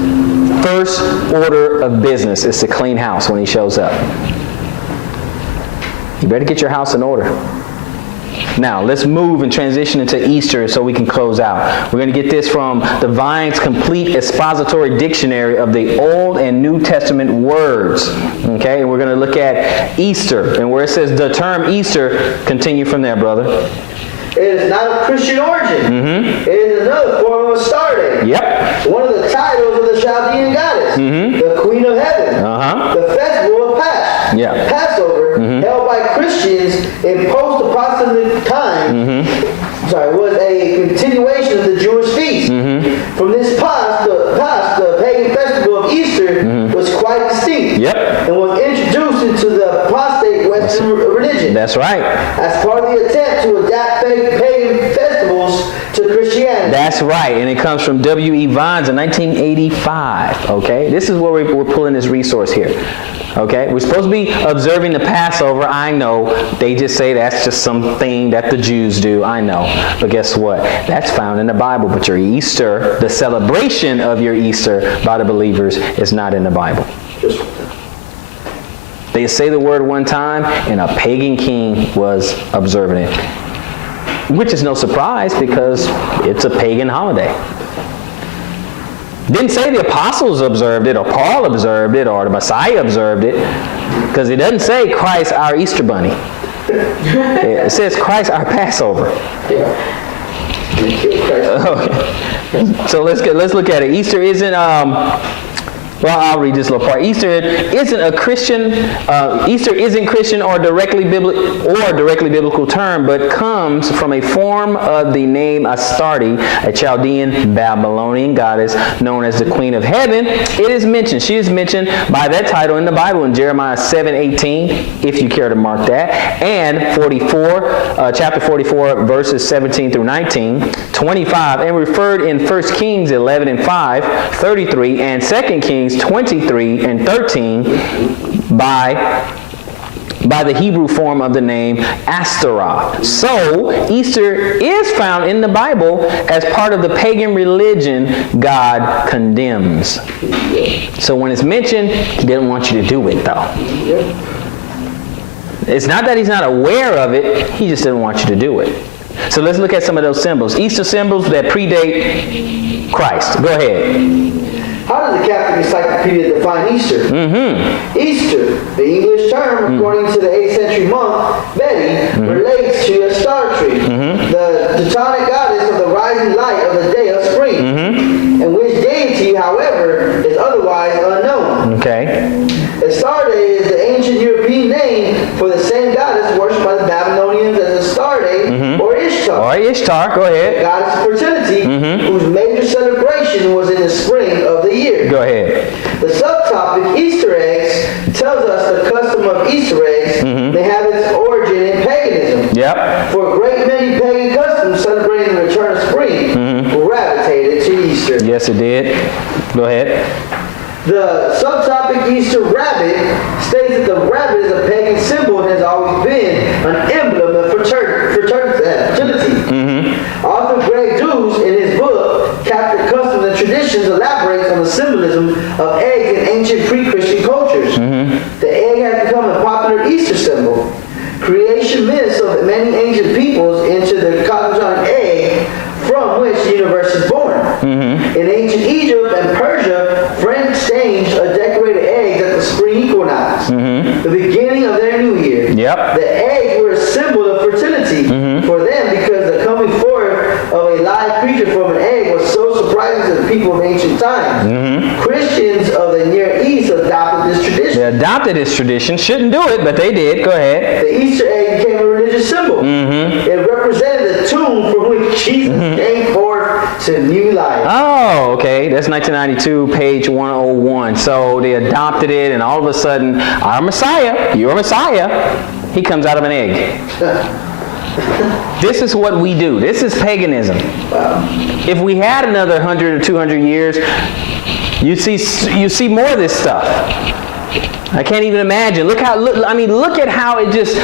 First order of business is to clean house when he shows up. You better get your house in order. Now, let's move and transition into Easter so we can close out. We're going to get this from the Vine's Complete Expository Dictionary of the Old and New Testament words. Okay, and we're going to look at Easter. And where it says the term Easter, continue from there, brother. It is not of Christian origin. It is another form of a star day. One of the titles of the Chaldean goddess, the Queen of Heaven. The festival of Passover, held by Christians in post-apostolic time, was a continuation of the Jewish feast. From this past, the pagan festival of Easter was quite distinct and was introduced into the apostate Western religion. That's right. as part of the attempt to adapt pagan festivals to Christianity. That's right. And it comes from W.E. Vines in 1985. Okay? This is where we're pulling this resource here. Okay? We're supposed to be observing the Passover. I know. They just say that's just something that the Jews do. I know. But guess what? That's found in the Bible. But your Easter, the celebration of your Easter by the believers, is not in the Bible. They say the word one time, and a pagan king was observing it. Which is no surprise, because it's a pagan holiday. Didn't say the apostles observed it, or Paul observed it, or the Messiah observed it, because it doesn't say Christ our Easter bunny. It says Christ our Passover. Okay. So let's look at it. Easter isn't well, I'll read this little part. Easter isn't Christian or directly biblical term, but comes from a form of the name Astarte, a Chaldean Babylonian goddess known as the Queen of Heaven. She is mentioned by that title in the Bible in Jeremiah 7:18, if you care to mark that, and chapter 44, verses 17 through 19, 25, and referred in 1 Kings 11 and 5, 33, and 2 Kings 23 and 13 by the Hebrew form of the name Ashtaroth. So, Easter is found in the Bible as part of the pagan religion God condemns. So when it's mentioned, he didn't want you to do it, though. It's not that he's not aware of it, he just didn't want you to do it. So let's look at some of those symbols. Easter symbols that predate Christ. Go ahead. How does the Catholic Encyclopedia define Easter? Easter, the English term, according to the 8th century monk Betty, relates to Astarte, the Teutonic goddess of the rising light of the day of spring, and which deity, however, is otherwise unknown. Okay. Astarte is the ancient European name for the same goddess worshipped by the Babylonians as Astarte or Ishtar. Or Ishtar, go ahead. The goddess of fertility, whose major celebration was in the spring of the year. Go ahead. The subtopic Easter eggs tells us the custom of Easter eggs may have its origin in paganism. Yep. For a great many pagan customs celebrating the return of spring gravitated to Easter. Yes, it did. Go ahead. The subtopic Easter rabbit states that the rabbit is a pagan symbol and has always been an emblem of fertility. Author Greg Dews, in his book, Catholic Customs and Traditions, elaborates on the symbolism of eggs in ancient pre-Christian cultures. The egg has become a popular Easter symbol. Creation myths of many ancient peoples into the cosmogonic egg from which the universe is born. In ancient Egypt and Persia, friends exchanged decorated eggs at the spring equinox, the beginning of their new year. Yep. The eggs were a symbol of fertility for them because the coming forth of a live creature from an egg was so surprising to the people of ancient times. Christians of the Near East adopted this tradition. They adopted this tradition. Shouldn't do it, but they did. Go ahead. The Easter egg became a religious symbol. It represented the tomb from which Jesus came forth to new life. Oh, okay. That's 1992, page 101. So they adopted it, and all of a sudden, our Messiah, your Messiah, he comes out of an egg. This is what we do. This is paganism. Wow. If we had another 100 or 200 years, you see more of this stuff. I can't even imagine. Look at how it just,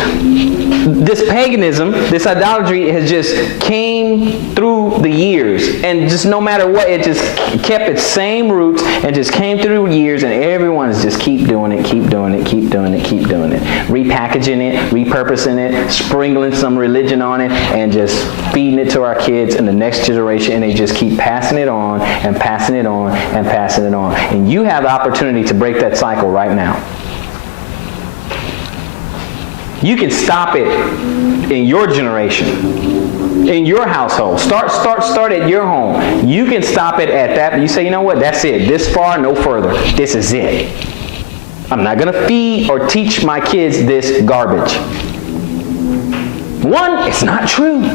this paganism, this idolatry has just came through the years. And just no matter what, it just kept its same roots and just came through the years, and everyone is just keep doing it. Repackaging it, repurposing it, sprinkling some religion on it, and just feeding it to our kids and the next generation, and they just keep passing it on and passing it on and passing it on. And you have the opportunity to break that cycle right now. You can stop it in your generation, in your household. Start at your home. You can stop it at that. You say, you know what? That's it. This far, no further. This is it. I'm not going to feed or teach my kids this garbage. One, it's not true.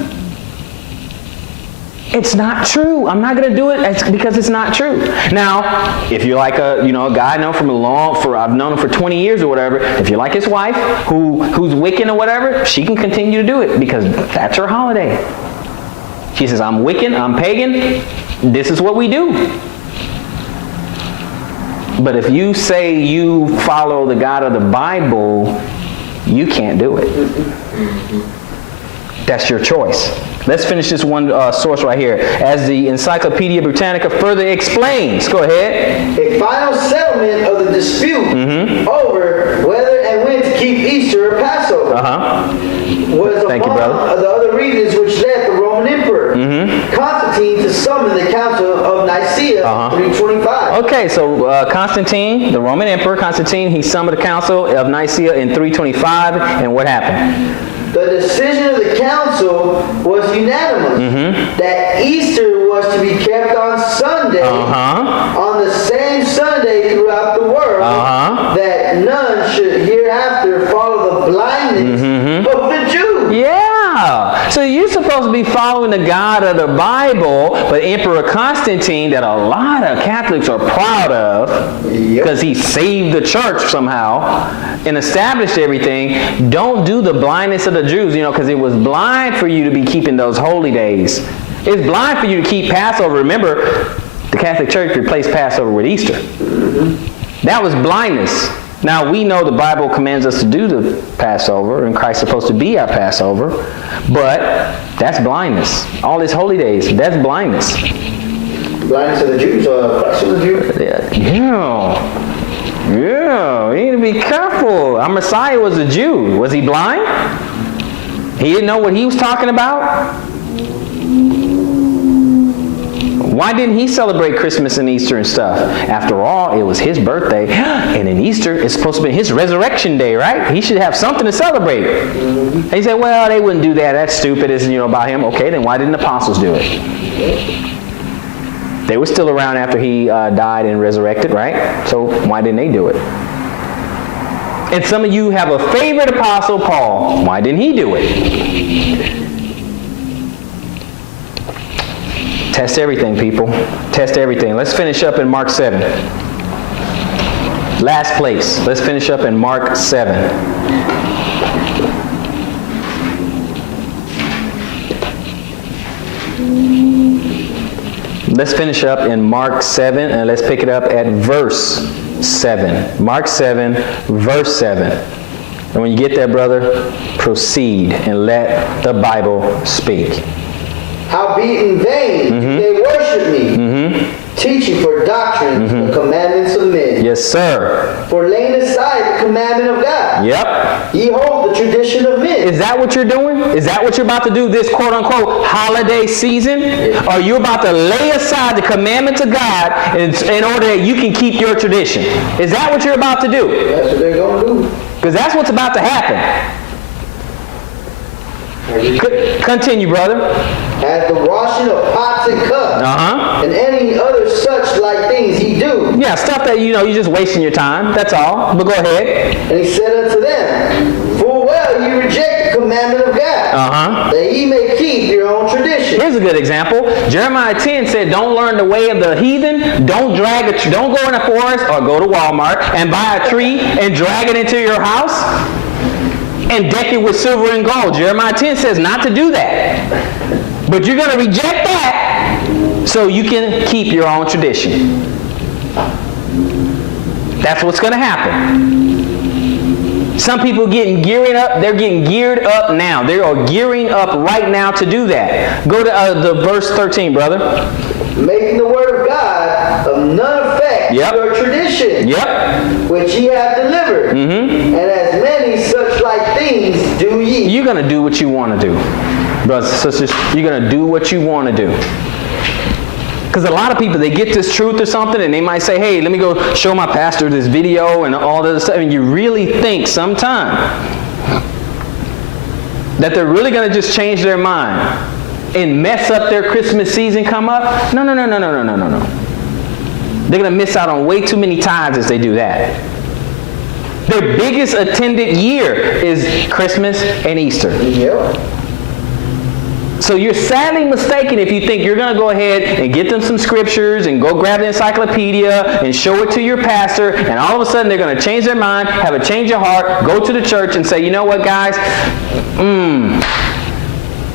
It's not true. I'm not going to do it because it's not true. Now, if you're like a guy I know I've known him for 20 years or whatever, if you're like his wife who's Wiccan or whatever, she can continue to do it because that's her holiday. She says, I'm Wiccan, I'm pagan, this is what we do. But if you say you follow the God of the Bible, you can't do it. That's your choice. Let's finish this one source right here. As the Encyclopedia Britannica further explains. Go ahead. A final settlement of the dispute over whether and when to keep Easter or Passover was Thank you, among brother. the other reasons which led the Roman Emperor Constantine to summon the Council of Nicaea 325. Okay, so Constantine, the Roman Emperor Constantine, he summoned the Council of Nicaea in 325, and what happened? The decision of the council was unanimous that Easter was to be kept on Sunday, on the same Sunday throughout the world, that none should hereafter follow the blindness of the Jews. Yeah. So you're supposed to be following the God of the Bible, but Emperor Constantine, that a lot of Catholics are proud of, because he saved the church somehow and established everything, don't do the blindness of the Jews, because it was blind for you to be keeping those holy days. It's blind for you to keep Passover. Remember, the Catholic Church replaced Passover with Easter. That was blindness. Now, we know the Bible commands us to do the Passover, and Christ's supposed to be our Passover, but that's blindness. All these holy days, that's blindness. Blindness of the Jews, Christ of the Jews? Yeah, you need to be careful. Our Messiah was a Jew. Was he blind? He didn't know what he was talking about? Why didn't he celebrate Christmas and Easter and stuff? After all, it was his birthday. And in Easter, it's supposed to be his resurrection day, right? He should have something to celebrate. And he said, well, they wouldn't do that. That's stupid, isn't about him. Okay, then why didn't the apostles do it? They were still around after he died and resurrected, right? So why didn't they do it? And some of you have a favorite apostle, Paul. Why didn't he do it? Test everything, people. Test everything. Let's finish up in Mark 7. Last place. Let's finish up in Mark 7. Let's finish up in Mark 7, and let's pick it up at verse 7. Mark 7, verse 7. And when you get there, brother, proceed and let the Bible speak. Howbeit in vain they worship me, teaching for doctrines the commandments of men. Yes, sir. For laying aside the commandment of God. Yep. Ye hold the tradition of men. Is that what you're doing? Is that what you're about to do this quote-unquote holiday season? Or are you about to lay aside the commandments of God in order that you can keep your tradition? Is that what you're about to do? That's what they're going to do. Because that's what's about to happen. Continue, brother. As the washing of pots and cups, and any other such like things ye do. Yeah, stuff that you're just wasting your time. That's all. But go ahead. And he said unto them, full well ye reject the commandment of God, that ye may keep your own tradition. Here's a good example. Jeremiah 10 said, don't learn the way of the heathen. Don't go in a forest or go to Walmart and buy a tree and drag it into your house and deck it with silver and gold. Jeremiah 10 says not to do that. But you're going to reject that so you can keep your own tradition. That's what's going to happen. Some people gearing up. They're getting geared up now. They are gearing up right now to do that. Go to the verse 13, brother. Making the word of God of none effect to your tradition, which ye have delivered, and as many such like things do ye. You're going to do what you want to do, brothers and sisters. You're going to do what you want to do. Because a lot of people, they get this truth or something, and they might say, hey, let me go show my pastor this video and all this stuff. And you really think sometime that they're really going to just change their mind and mess up their Christmas season come up? No. They're going to miss out on way too many tithes as they do that. Their biggest attended year is Christmas and Easter. So you're sadly mistaken if you think you're going to go ahead and get them some scriptures and go grab the encyclopedia and show it to your pastor, and all of a sudden they're going to change their mind, have a change of heart, go to the church and say, you know what, guys,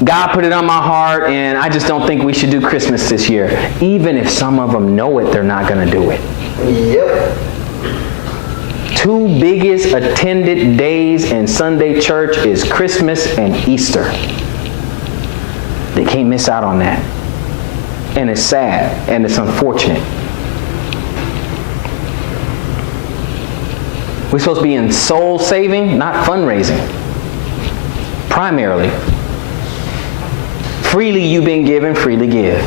God put it on my heart, and I just don't think we should do Christmas this year. Even if some of them know it, they're not going to do it. Yep. Two biggest attended days in Sunday church is Christmas and Easter. They can't miss out on that. And it's sad, and it's unfortunate. We're supposed to be in soul saving, not fundraising. Primarily. Freely you've been given, freely give.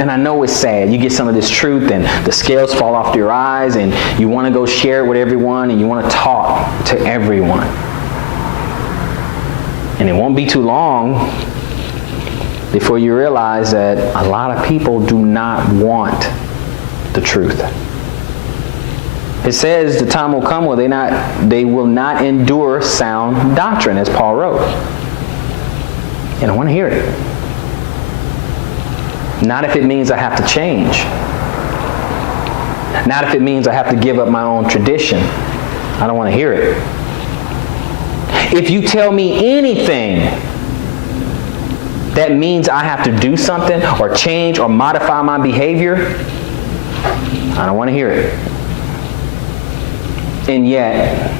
And I know it's sad. You get some of this truth and the scales fall off your eyes and you want to go share it with everyone and you want to talk to everyone. And it won't be too long before you realize that a lot of people do not want the truth. It says the time will come where they will not endure sound doctrine, as Paul wrote. And I want to hear it. Not if it means I have to change. Not if it means I have to give up my own tradition. I don't want to hear it. If you tell me anything that means I have to do something or change or modify my behavior, I don't want to hear it. And yet,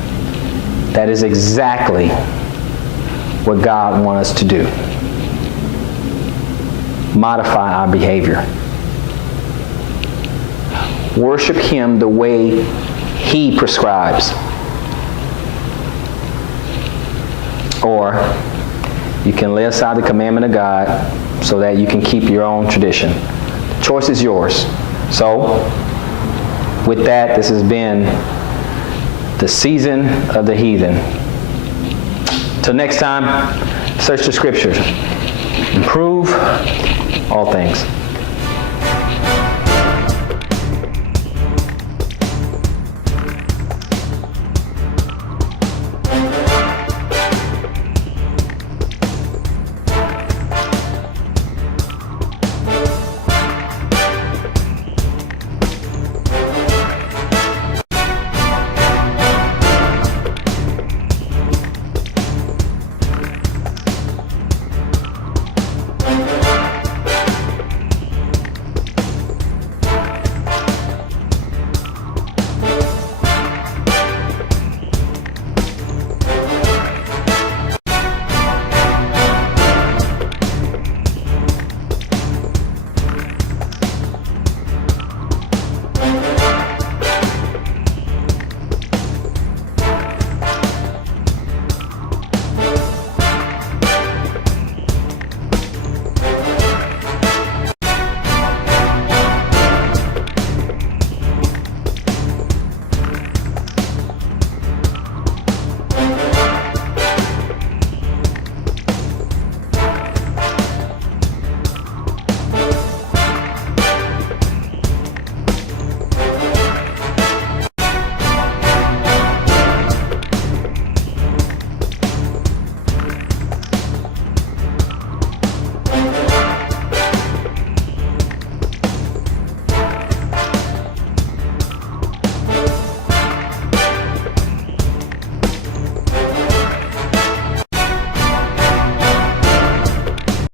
that is exactly what God wants us to do. Modify our behavior. Worship Him the way He prescribes. Or you can lay aside the commandment of God so that you can keep your own tradition. The choice is yours. So, with that, this has been the season of the heathen. Till next time, search the scriptures. Improve all things.